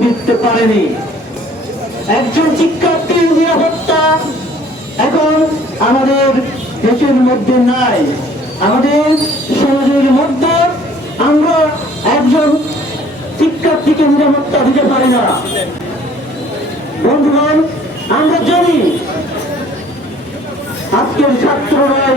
ফিরতে পারেনি। একজন শিক্ষার্থীর নিরাপত্তা এখন আমাদের দেশের মধ্যে নাই, আমাদের সমাজের মধ্যে আমরা একজন শিক্ষার্থীকে নিরাপত্তা দিতে পারি না। বন্ধুগণ, আমরা জানি আজকের ছাত্ররাই,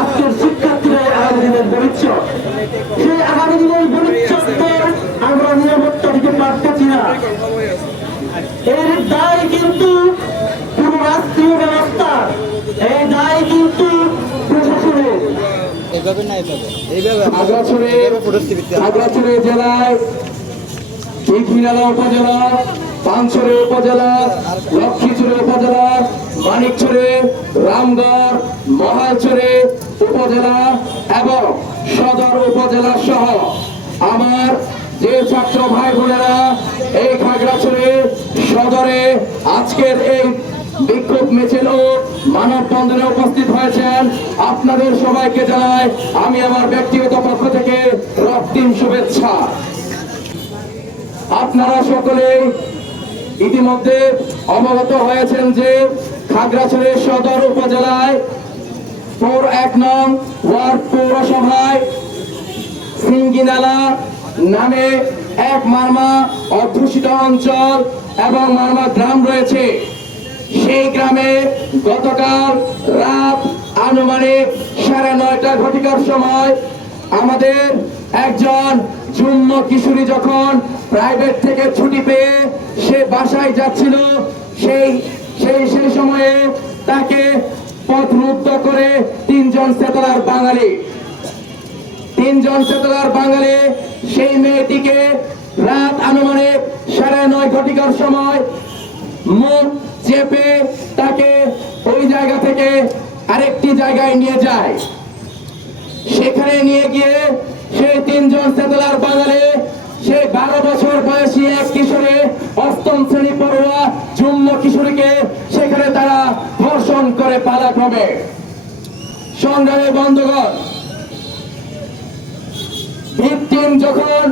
আজকের শিক্ষার্থীরাই আগামী দিনের ভবিষ্যৎ। সেই আগামী দিনের ভবিষ্যৎকে আমরা নিরাপত্তা দিতে পারতেছি না। এর দায় কিন্তু পুরো রাষ্ট্রীয় ব্যবস্থা, এই দায় কিন্তু প্রশাসনের। খাগড়াছড়ি জেলায় ইটমিনালা উপজেলা, পানছড়ি উপজেলা, লক্ষ্মীছড়ি উপজেলা, মানিকছড়ি, রামগড়, মহালছড়ি উপজেলা এবং সদর উপজেলা সহ আমার যে ছাত্র ভাই বোনেরা এই খাগড়াছড়ি সদরে আজকের এই বিক্ষোভ মিছিল ও মানববন্ধনে উপস্থিত হয়েছেন, আপনাদের সবাইকে জানাই আমি আমার ব্যক্তিগত পক্ষ থেকে রক্তিম শুভেচ্ছা। আপনারা সকলেই ইতিমধ্যে অবগত হয়েছেন যে খাগড়াছড়ি সদর উপজেলায় 1 নং ওয়ার্ড পৌরসভায় সিঙ্গিনালা নামে এক মারমা অধ্যুষিত অঞ্চল এবং মারমা গ্রাম রয়েছে। সেই গ্রামে গতকাল রাত আনুমানিক 9:30 ঘটিকার সময় আমাদের একজন যুগ্ম কিশোরী যখন প্রাইভেট থেকে ছুটি পেয়ে সে বাসায় যাচ্ছিল, সেই সময়ে তাকে পথরুদ্ধ করে তিনজন সেতলার বাঙালি সেই মেয়েটিকে রাত আনুমানিক 9:30 ঘটিকার সময় মুখ চেপে তাকে ওই জায়গা থেকে আরেকটি জায়গায় নিয়ে যায়। সেখানে নিয়ে গিয়ে সেই তিনজন সেতলার বাঙালি সেই 12 বছর বয়সী এক কিশোরী, 8ম শ্রেণী পড়ুয়া যুগ্ম কিশোরীকে সেখানে তারা ধর্ষণ করে পালাক্রমে। সংগ্রামী বন্ধুগণ, ভিকটিম যখন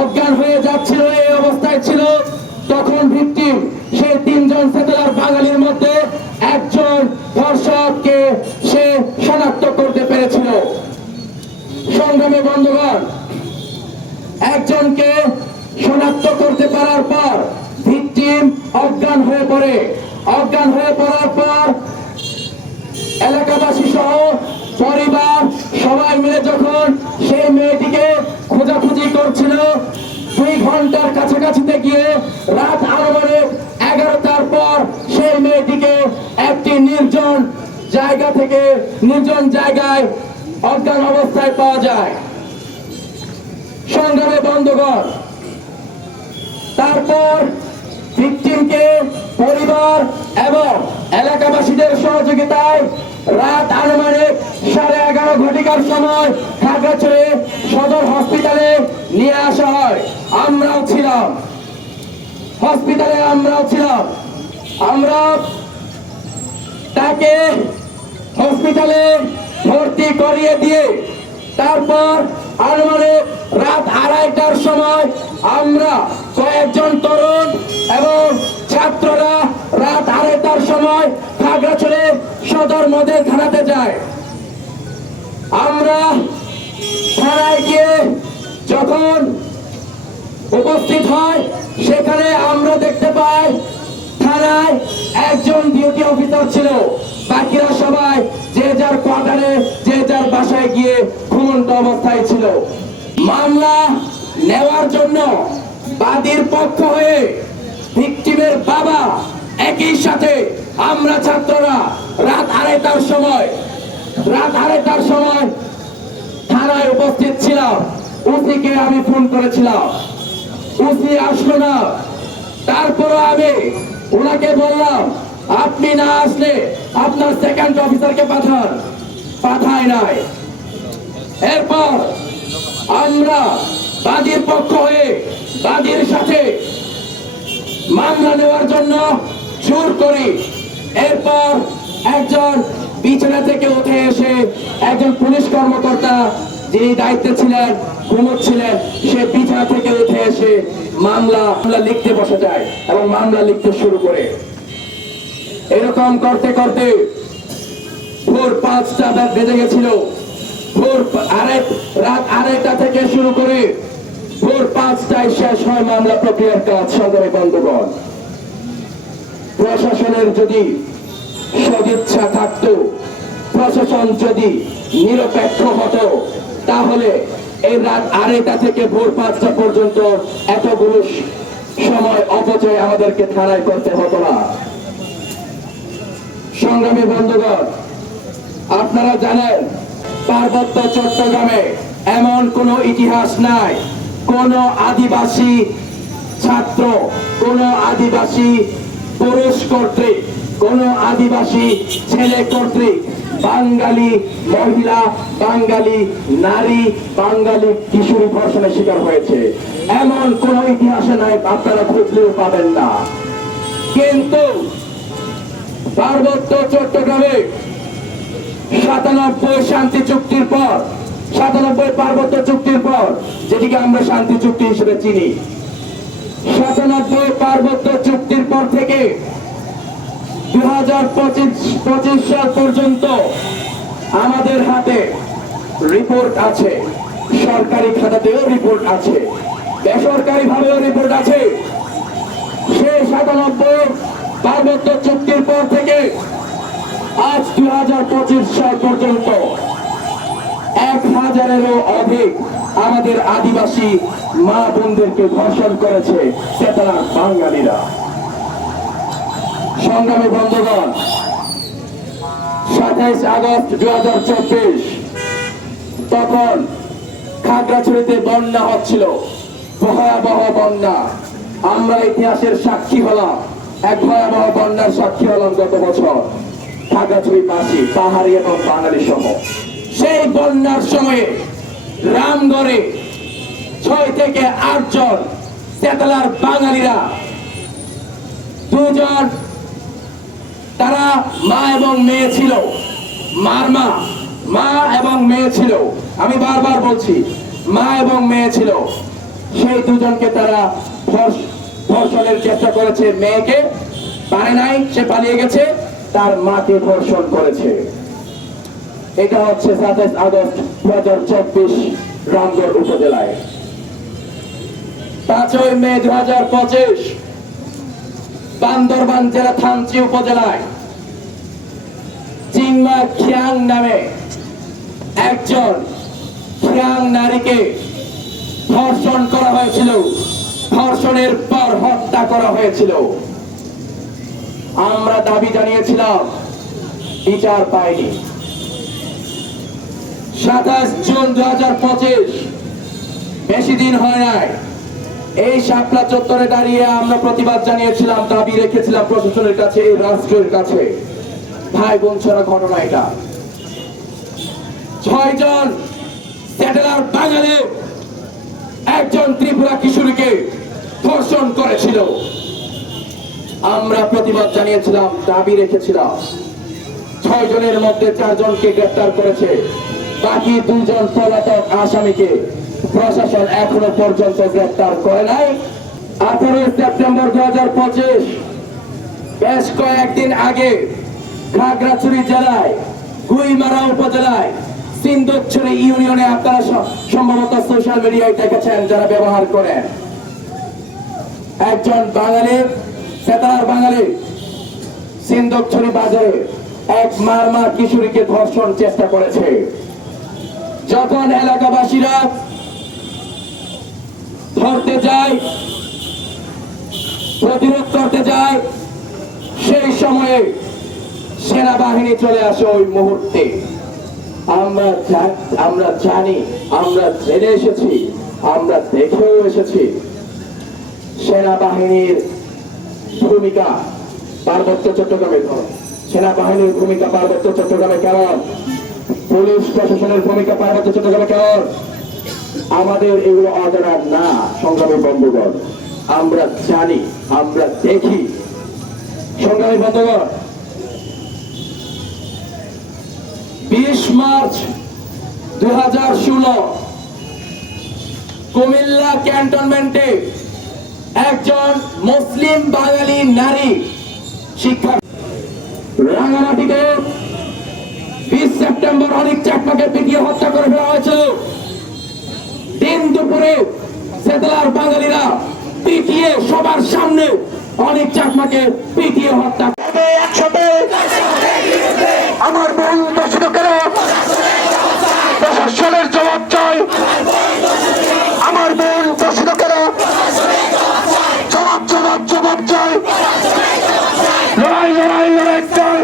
অজ্ঞান হয়ে যাচ্ছিল, এই অবস্থায় ছিল, তখন ভিকটিম সেই তিনজন সেতলার বাঙালির মধ্যে একজন ধর্ষককে সে শনাক্ত করতে পেরেছিল। সংগ্রামী বন্ধুগণ, একজনকে শনাক্ত করতে পারার পর ভিকটিম অজ্ঞান হয়ে পড়ার পর এলাকাবাসী সহ পরিবার সবাই মিলে যখন সেই মেয়েটিকে খোঁজাখুঁজি করছিল, 2 ঘন্টার কাছাকাছিতে গিয়ে রাত আনুমানিক 11টার পর সেই মেয়েটিকে একটি নির্জন জায়গায় অজ্ঞান অবস্থায় পাওয়া যায়। সংগ্রামী বন্ধুগণ, তারপর ভিকটিমকে পরিবার এবং এলাকাবাসীদের সহযোগিতায় রাত আনুমানিক 11:30 ঘটিকার সময় খাগড়াছড়ি সদর হসপিটালে নিয়ে আসা হয়। আমরাও ছিলাম হসপিটালে, আমরা তাকে হসপিটালে ভর্তি করিয়ে দিয়ে তারপর আনুমানিক রাত 2:30টার সময় আমরা কয়েকজন তরুণ এবং ছাত্ররা রাত 2:30টার সময় খাগড়াছড়ি সদর মডেল থানাতে যায়। আমরা থানায় গিয়ে যখন উপস্থিত হয়, সেখানে আমরা দেখতে পাই থানায় একজন ডিউটি অফিসার ছিল, বাকিরা সবাই যে যার কোয়ার্টারে যে যার বাসায় গিয়ে ঘুমন্ত অবস্থায় ছিল। মামলা নেওয়ার জন্য বাদীর পক্ষ হয়ে ভিকটিমের বাবা, একই সাথে আমরা ছাত্ররা রাত 2:30টার সময় থানায় উপস্থিত ছিলাম। ওসিকে আমি ফোন করেছিলাম, ওসি আসলো না। তারপরও আমি ওনাকে বললাম, আপনি না আসলে আপনার সেকেন্ড অফিসারকে পাঠায় নাই। এরপর আমরা বাদীর পক্ষ হয়ে বাদীর সাথে মামলা নেওয়ার জন্য জোর করি। এরপর একজন বিছানা থেকে উঠে এসে একজন পুলিশ কর্মকর্তা যিনি দায়িত্বে ছিলেন, ঘুমোচ্ছিলেন, সে বিছানা থেকে উঠে এসে মামলা লিখতে বসে যায় এবং মামলা লিখতে শুরু করে। এরকম করতে করতে ভোর 5টা বেজে গেছিল। রাত 2:30 থেকে শুরু করে ভোর 5টায় শেষ হয় মামলা প্রক্রিয়ার কাজ। সংগ্রামী বন্ধুগণ, প্রশাসনের যদি সদিচ্ছা থাকতো, প্রশাসন যদি নিরপেক্ষ হতো, তাহলে এই রাত 2:30 থেকে ভোর 5টা পর্যন্ত এতগুলো সময় অপচয় আমাদেরকে থানায় করতে হতো না। সংগ্রামী বন্ধুগণ, আপনারা জানেন পার্বত্য চট্টগ্রামে এমন কোন ইতিহাস নাই কোন আদিবাসী ছাত্র, কোন আদিবাসী পুরুষ কর্তৃক, কোন আদিবাসী ছেলে কর্তৃক বাঙালি মহিলা, বাঙালি নারী, বাঙালি কিশোরী ধর্ষণের শিকার হয়েছে। এমন কোন ইতিহাসে নাই, আপনারা খুঁজলেও পাবেন না। কিন্তু পার্বত্য চট্টগ্রামে 97 শান্তি চুক্তির পর, 97 পার্বত্য চুক্তির পর, যেটিকে আমরা শান্তি চুক্তি হিসেবে চিনি, 97 পার্বত্য চুক্তির পর থেকে 2025 সাল পর্যন্ত আমাদের হাতে রিপোর্ট আছে, সরকারি খাতাতেও রিপোর্ট আছে, বেসরকারি ভাবেও রিপোর্ট আছে। সেই 97 পার্বত্য চুক্তির পর থেকে আজ 2025 সাল পর্যন্ত 1000-এরও অধিক আমাদের আদিবাসী মা বোনদেরকে ধর্ষণ করেছে চেতনার বাঙালিরা। সংগ্রামী বন্ধুগণ, 27 আগস্ট 2024 তখন খাগড়াছড়িতে বন্যা হচ্ছিল, ভয়াবহ বন্যা। আমরা ইতিহাসের সাক্ষী হলাম, এক ভয়াবহ বন্যার সাক্ষী হলাম গত বছর খাগড়াছড়িবাসী, পাহাড়ি এবং বাঙালি সহ। সেই বন্যার সময়ে রামগড়ে 6 থেকে 8 জন চেতলার বাঙালিরা, 2 জন তারা মা এবং মেয়ে ছিল, মা এবং মেয়ে ছিল, আমি বারবার বলছি মা এবং মেয়ে ছিল। সেই 2 জনকে তারা ধর্ষণের চেষ্টা করেছে। মেয়েকে পারে নাই, সে পালিয়ে গেছে, তার মাকে ধর্ষণ করেছে। এটা হচ্ছে 27 আগস্ট 2024 রামগড় উপজেলায়। 5 মে 2025 বান্দরবান জেলা থানচি উপজেলায় চিংমা খিয়াং নামে একজন খিয়াং নারীকে ধর্ষণ করা হয়েছিল, ধর্ষণের পর হত্যা করা হয়েছিল। আমরা দাবি জানিয়েছিলাম, বিচার পাইনি। 27 জুন 2025, বেশি দিন হয় নাই, এই শাপলা চত্বরে দাঁড়িয়ে আমরা প্রতিবাদ জানিয়েছিলাম, দাবি রেখেছিলাম প্রশাসনের কাছে, এই রাষ্ট্রের কাছে। ভাই বোন ছাড়া ঘটনা এটা। 6 জন সেটেলার বাঙালি একজন ত্রিপুরা কিশোরীকে ধর্ষণ করেছিল। আমরা প্রতিবাদ জানিয়েছিলাম, দাবি রেখেছিলাম। 6 জনের মধ্যে 4 জনকে গ্রেফতার করেছে, বাকি 2 জন পলাতক আসামিকে প্রশাসন এখনো পর্যন্ত গ্রেফতার করে নাই। 18 সেপ্টেম্বর 2025 বেশ কয়েকদিন আগে খাগড়াছড়ি জেলায় গুইমারা উপজেলায় সিন্দুকছড়ি ইউনিয়নে, আপনারা সম্ভবত সোশ্যাল মিডিয়ায় দেখেছেন যারা ব্যবহার করেন, একজন বাঙালি, চেতনার বাঙালি, সিন্দুকছড়ি বাজারে এক মারমা কিশোরীকে ধর্ষণ চেষ্টা করেছে। যখন এলাকাবাসীরা ধরতে যায়, প্রতিরোধ করতে যায়, সেই সময়ে সেনাবাহিনী চলে আসে ওই মুহূর্তে। আমরা জানি, আমরা জেনে এসেছি, আমরা দেখেও এসেছি সেনাবাহিনীর ভূমিকা পার্বত্য চট্টগ্রামে কেমন, সেনাবাহিনীর ভূমিকা পার্বত্য চট্টগ্রামে কেমন, পুলিশ প্রশাসনের ভূমিকা পার্বত্য চট্টগ্রামে কেমন। আমাদের এগুলো অজানা না সংগ্রামী বন্ধুগণ, আমরা জানি, আমরা দেখি। সংগ্রামী বন্ধুগণ, 20 মার্চ 2016 কুমিল্লা ক্যান্টনমেন্টে একজন মুসলিম বাঙালি নারী শিক্ষা রাঙামাটিতে 20 সেপ্টেম্বর অনেক চাকমাকে পিটিয়ে হত্যা করে ফেলা হয়েছে। দিন দুপুরে সেতলার বাঙালিরা পিটিয়ে সবার সামনে অনেক চাকমাকে পিটিয়ে হত্যা একসাথে আমার বোন দর্শকেরা প্রশাসনের জবাব চাই। আমার বোন দর্শকেরা জবাব চাই। লড়াই লড়াই লড়াই চাই।